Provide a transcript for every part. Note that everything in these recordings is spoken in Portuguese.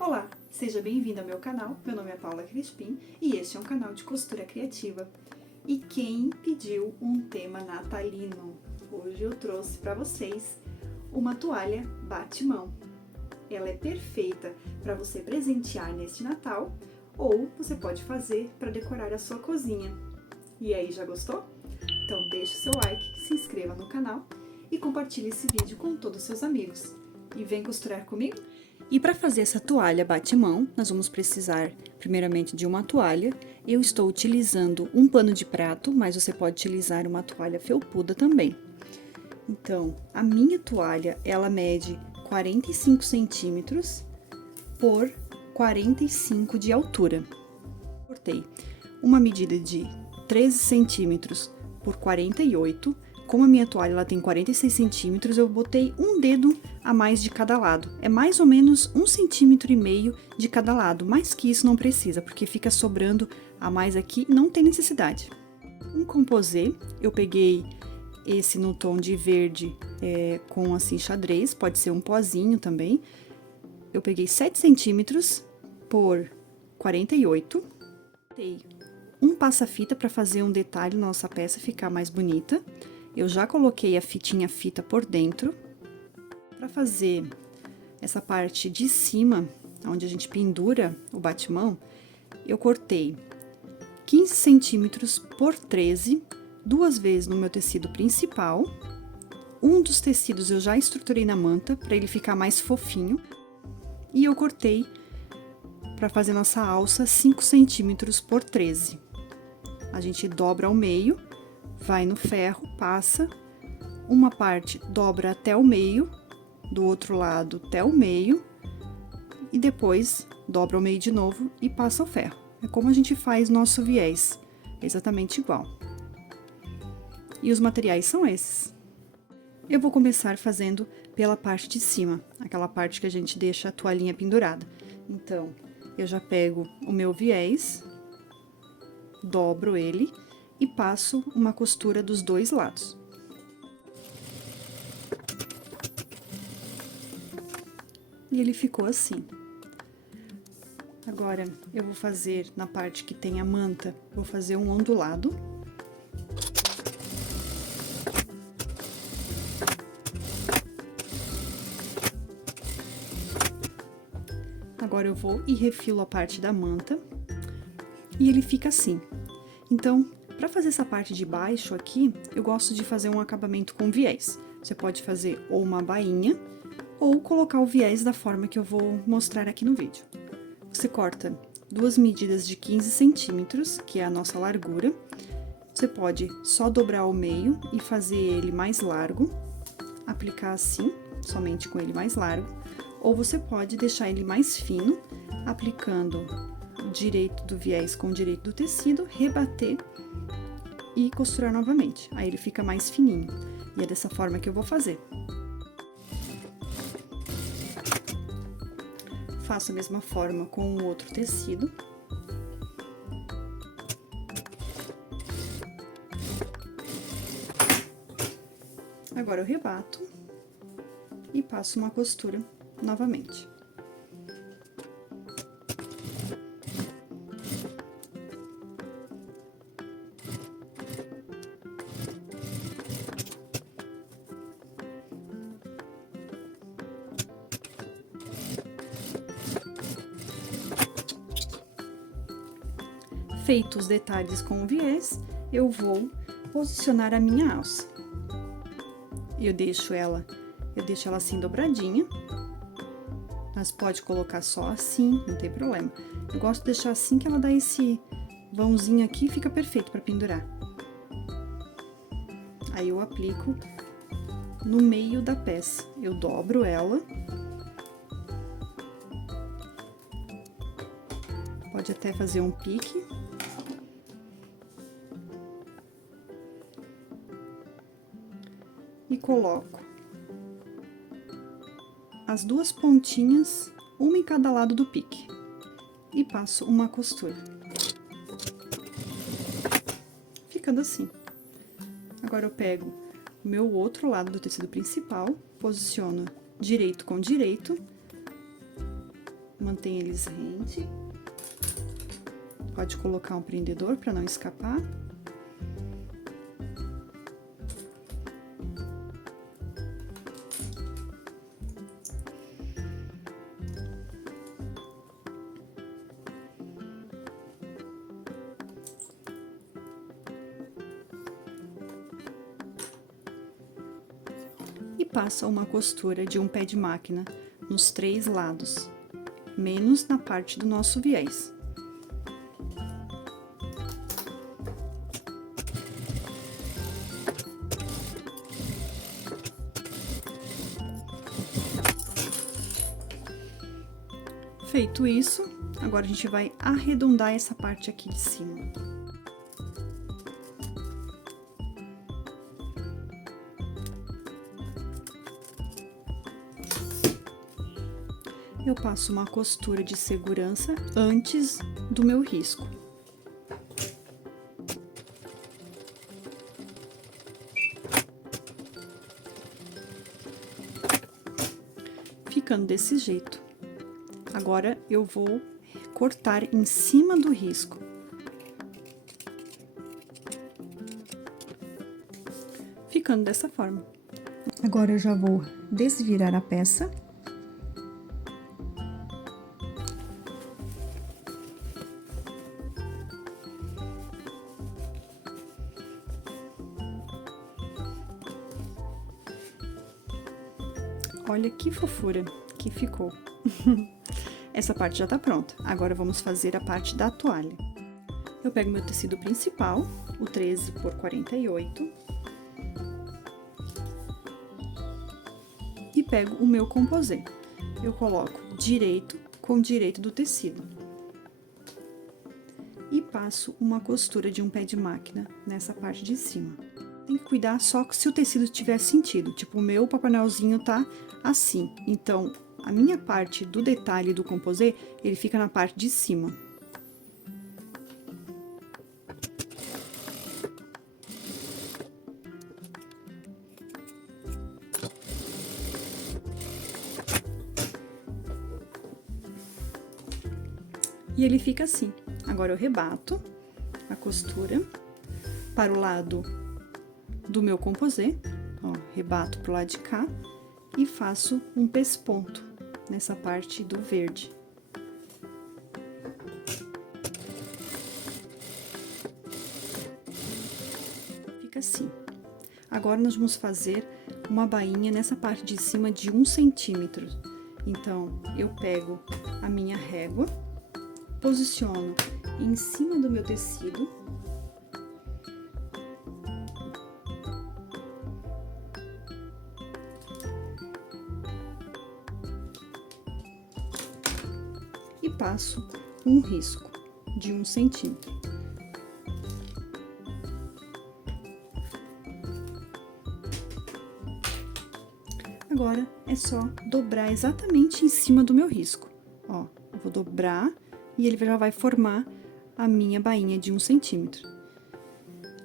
Olá, seja bem-vindo ao meu canal. Meu nome é Paula Crispim e este é um canal de costura criativa. E quem pediu um tema natalino? Hoje eu trouxe para vocês uma toalha bate-mão. Ela é perfeita para você presentear neste Natal ou você pode fazer para decorar a sua cozinha. E aí, já gostou? Então deixe seu like, se inscreva no canal e compartilhe esse vídeo com todos os seus amigos. E vem costurar comigo? E para fazer essa toalha bate-mão, nós vamos precisar primeiramente de uma toalha. Eu estou utilizando um pano de prato, mas você pode utilizar uma toalha felpuda também. Então, a minha toalha, ela mede 45 centímetros por 45 de altura. Cortei uma medida de 13 centímetros por 48. Como a minha toalha ela tem 46 centímetros, eu botei um dedo a mais de cada lado. É mais ou menos 1,5 centímetro de cada lado. Mais que isso não precisa, porque fica sobrando a mais aqui, não tem necessidade. Um composê, eu peguei esse no tom de verde com assim xadrez, pode ser um pozinho também. Eu peguei 7 centímetros por 48. Botei um passa-fita para fazer um detalhe na nossa peça ficar mais bonita. Eu já coloquei a fitinha fita por dentro. Para fazer essa parte de cima, onde a gente pendura o bate-mão, eu cortei 15 centímetros por 13, duas vezes no meu tecido principal. Um dos tecidos eu já estruturei na manta, para ele ficar mais fofinho. E eu cortei, para fazer nossa alça, 5 centímetros por 13. A gente dobra ao meio, vai no ferro, passa, uma parte dobra até o meio, do outro lado até o meio, e depois dobra ao meio de novo e passa o ferro. É como a gente faz nosso viés, exatamente igual. E os materiais são esses. Eu vou começar fazendo pela parte de cima, aquela parte que a gente deixa a toalhinha pendurada. Então, eu já pego o meu viés, dobro ele e passo uma costura dos dois lados. E ele ficou assim. Agora, eu vou fazer na parte que tem a manta, vou fazer um ondulado. Agora, eu vou e refilo a parte da manta. E ele fica assim. Então, para fazer essa parte de baixo aqui, eu gosto de fazer um acabamento com viés. Você pode fazer ou uma bainha, ou colocar o viés da forma que eu vou mostrar aqui no vídeo. Você corta duas medidas de 15 centímetros, que é a nossa largura. Você pode só dobrar ao meio e fazer ele mais largo, aplicar assim, somente com ele mais largo, ou você pode deixar ele mais fino, aplicando o direito do viés com o direito do tecido, rebater e costurar novamente. Aí ele fica mais fininho. E é dessa forma que eu vou fazer. Faço a mesma forma com o outro tecido. Agora eu rebato e passo uma costura novamente. Feitos os detalhes com o viés, eu vou posicionar a minha alça. Eu deixo ela assim dobradinha, mas pode colocar só assim, não tem problema. Eu gosto de deixar assim que ela dá esse vãozinho aqui e fica perfeito para pendurar. Aí eu aplico no meio da peça, eu dobro ela. Pode até fazer um pique. E coloco as duas pontinhas, uma em cada lado do pique, e passo uma costura. Ficando assim. Agora, eu pego o meu outro lado do tecido principal, posiciono direito com direito, Mantenha eles rente. Pode colocar um prendedor para não escapar. E passa uma costura de um pé de máquina nos 3 lados, menos na parte do nosso viés. Feito isso, agora a gente vai arredondar essa parte aqui de cima. Eu passo uma costura de segurança antes do meu risco. Ficando desse jeito. Agora, eu vou cortar em cima do risco. Ficando dessa forma. Agora, eu já vou desvirar a peça. Olha que fofura que ficou. Essa parte já tá pronta. Agora, vamos fazer a parte da toalha. Eu pego meu tecido principal, o 13 por 48. E pego o meu composê. Eu coloco direito com direito do tecido. E passo uma costura de um pé de máquina nessa parte de cima. Tem que cuidar só se o tecido tiver sentido. Tipo, o meu Papai Noelzinho tá assim. Então, a minha parte do detalhe do composê, ele fica na parte de cima. E ele fica assim. Agora, eu rebato a costura para o lado do meu composê, ó, rebato pro lado de cá e faço um pesponto nessa parte do verde. Fica assim. Agora, nós vamos fazer uma bainha nessa parte de cima de 1 centímetro. Então, eu pego a minha régua, posiciono em cima do meu tecido. E passo um risco de 1 centímetro. Agora, é só dobrar exatamente em cima do meu risco. Ó, eu vou dobrar e ele já vai formar a minha bainha de 1 centímetro.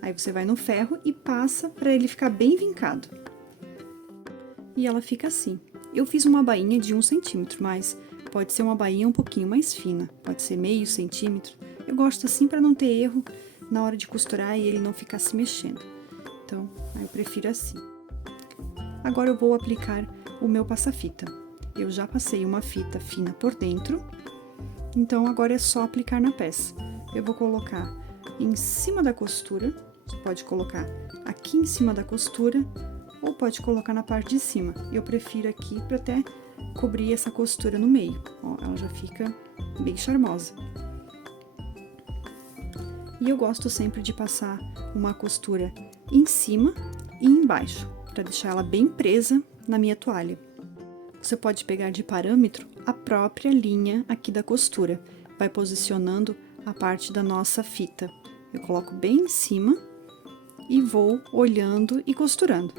Aí, você vai no ferro e passa para ele ficar bem vincado. E ela fica assim. Eu fiz uma bainha de 1 centímetro, mas pode ser uma bainha um pouquinho mais fina, pode ser meio centímetro. Eu gosto assim para não ter erro na hora de costurar e ele não ficar se mexendo. Então, eu prefiro assim. Agora, eu vou aplicar o meu passa-fita. Eu já passei uma fita fina por dentro, então agora é só aplicar na peça. Eu vou colocar em cima da costura, você pode colocar aqui em cima da costura, ou pode colocar na parte de cima. Eu prefiro aqui para até cobrir essa costura no meio. Ó, ela já fica bem charmosa. E eu gosto sempre de passar uma costura em cima e embaixo, para deixar ela bem presa na minha toalha. Você pode pegar de parâmetro a própria linha aqui da costura. Vai posicionando a parte da nossa fita. Eu coloco bem em cima e vou olhando e costurando.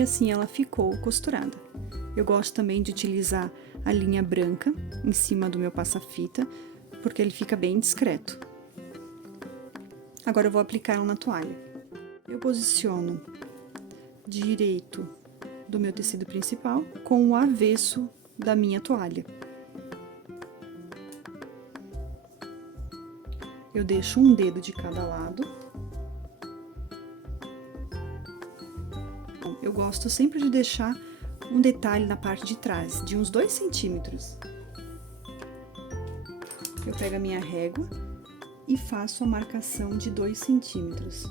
E assim ela ficou costurada. Eu gosto também de utilizar a linha branca em cima do meu passa-fita, porque ele fica bem discreto. Agora eu vou aplicar ela na toalha. Eu posiciono direito do meu tecido principal com o avesso da minha toalha. Eu deixo um dedo de cada lado. Eu gosto sempre de deixar um detalhe na parte de trás, de uns 2 centímetros. Eu pego a minha régua e faço a marcação de 2 centímetros.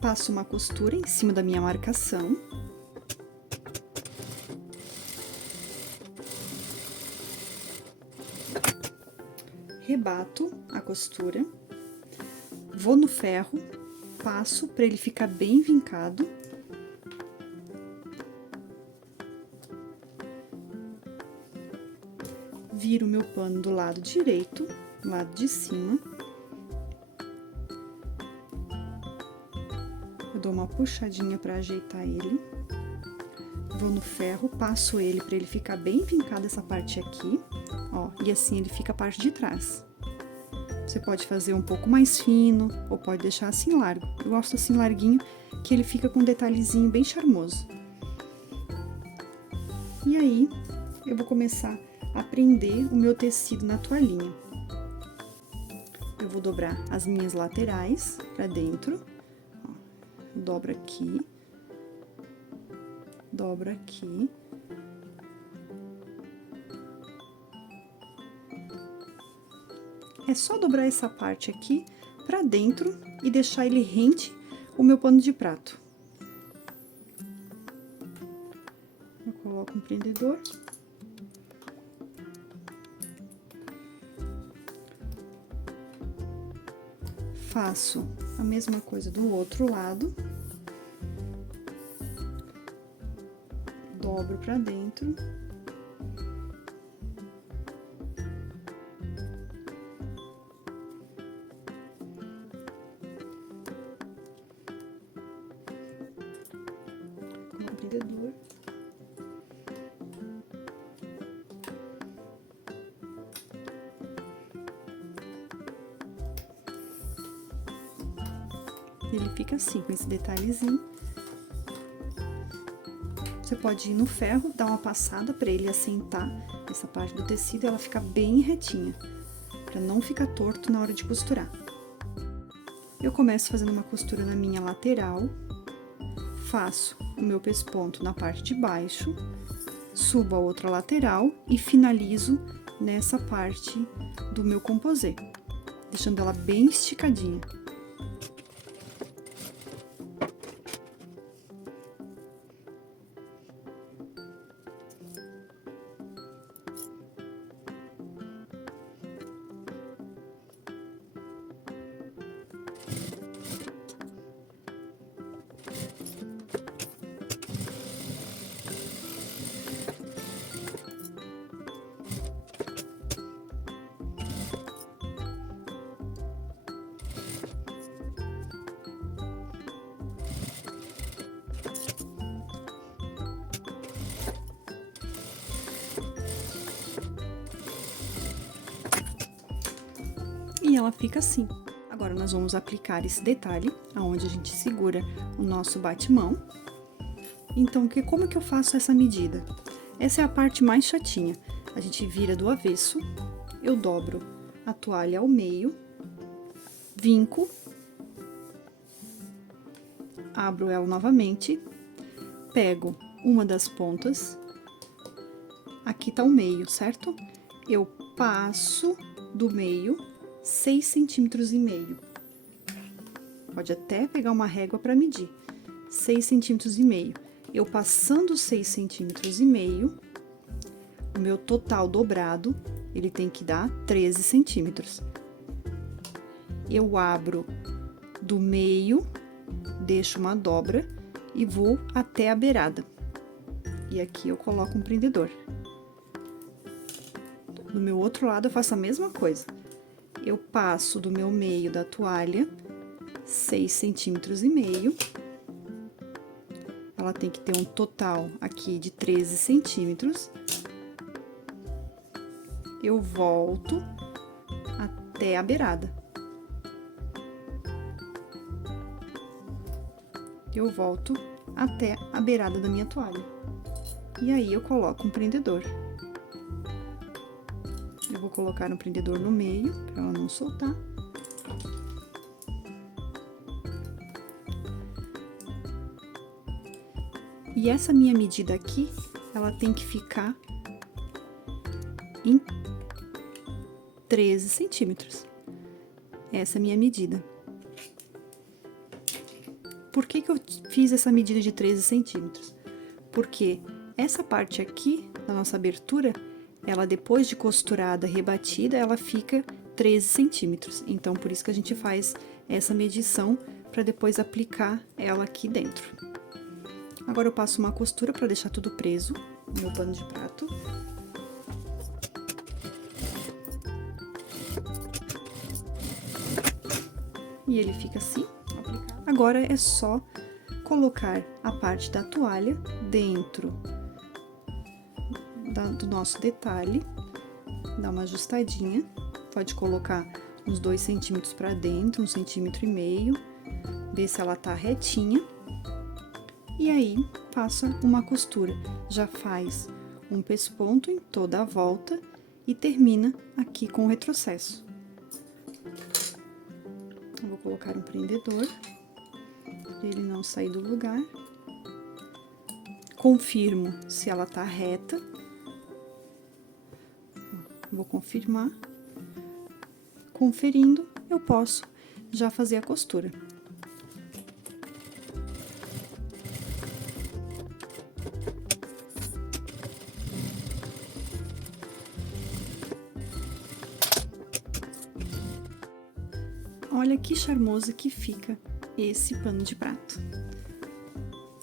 Passo uma costura em cima da minha marcação. Rebato a costura, vou no ferro, passo para ele ficar bem vincado. Viro o meu pano do lado direito, lado de cima. Eu dou uma puxadinha para ajeitar ele. Vou no ferro, passo ele para ele ficar bem vincado essa parte aqui, ó, e assim ele fica a parte de trás. Você pode fazer um pouco mais fino, ou pode deixar assim largo. Eu gosto assim larguinho, que ele fica com um detalhezinho bem charmoso. E aí, eu vou começar a prender o meu tecido na toalhinha. Eu vou dobrar as minhas laterais pra dentro, ó, dobro aqui. Dobro aqui. É só dobrar essa parte aqui pra dentro e deixar ele rente o meu pano de prato. Eu coloco um prendedor. Faço a mesma coisa do outro lado. Dobro pra dentro. Com o prendedor. Ele fica assim, com esse detalhezinho. Você pode ir no ferro, dar uma passada para ele assentar essa parte do tecido e ela ficar bem retinha, para não ficar torto na hora de costurar. Eu começo fazendo uma costura na minha lateral, faço o meu pesponto na parte de baixo, subo a outra lateral e finalizo nessa parte do meu composê, deixando ela bem esticadinha. E ela fica assim. Agora, nós vamos aplicar esse detalhe, aonde a gente segura o nosso batimão. Então, como que eu faço essa medida? Essa é a parte mais chatinha. A gente vira do avesso, eu dobro a toalha ao meio, vinco, abro ela novamente, pego uma das pontas, aqui tá o meio, certo? Eu passo do meio 6,5 centímetros. Pode até pegar uma régua para medir. 6,5 centímetros. Eu passando 6,5 centímetros, o meu total dobrado, ele tem que dar 13 centímetros. Eu abro do meio, deixo uma dobra e vou até a beirada. E aqui eu coloco um prendedor. do meu outro lado eu faço a mesma coisa. Eu passo do meu meio da toalha 6,5 centímetros. Ela tem que ter um total aqui de 13 centímetros. Eu volto até a beirada. Eu volto até a beirada da minha toalha. E aí, eu coloco um prendedor. Eu vou colocar um prendedor no meio, pra ela não soltar. E essa minha medida aqui, ela tem que ficar em 13 centímetros. Essa é a minha medida. Por que que eu fiz essa medida de 13 centímetros? Porque essa parte aqui, da nossa abertura, ela depois de costurada, rebatida, ela fica 13 centímetros. Então, por isso que a gente faz essa medição, para depois aplicar ela aqui dentro. Agora, eu passo uma costura para deixar tudo preso no meu pano de prato. E ele fica assim. Agora, é só colocar a parte da toalha dentro do nosso detalhe, dar uma ajustadinha, pode colocar uns 2 centímetros para dentro, 1,5 centímetros, ver se ela tá retinha, e aí passa uma costura, já faz um pesponto em toda a volta e termina aqui com o retrocesso. Eu vou colocar um prendedor, para ele não sair do lugar, confirmo se ela tá reta. Vou confirmar. Conferindo, eu posso já fazer a costura. Olha que charmoso que fica esse pano de prato.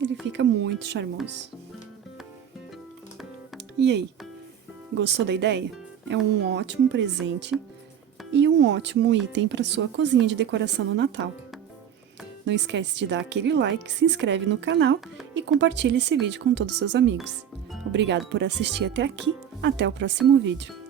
Ele fica muito charmoso. E aí, gostou da ideia? É um ótimo presente e um ótimo item para sua cozinha de decoração no Natal. Não esquece de dar aquele like, se inscreve no canal e compartilhe esse vídeo com todos os seus amigos. Obrigado por assistir até aqui, até o próximo vídeo.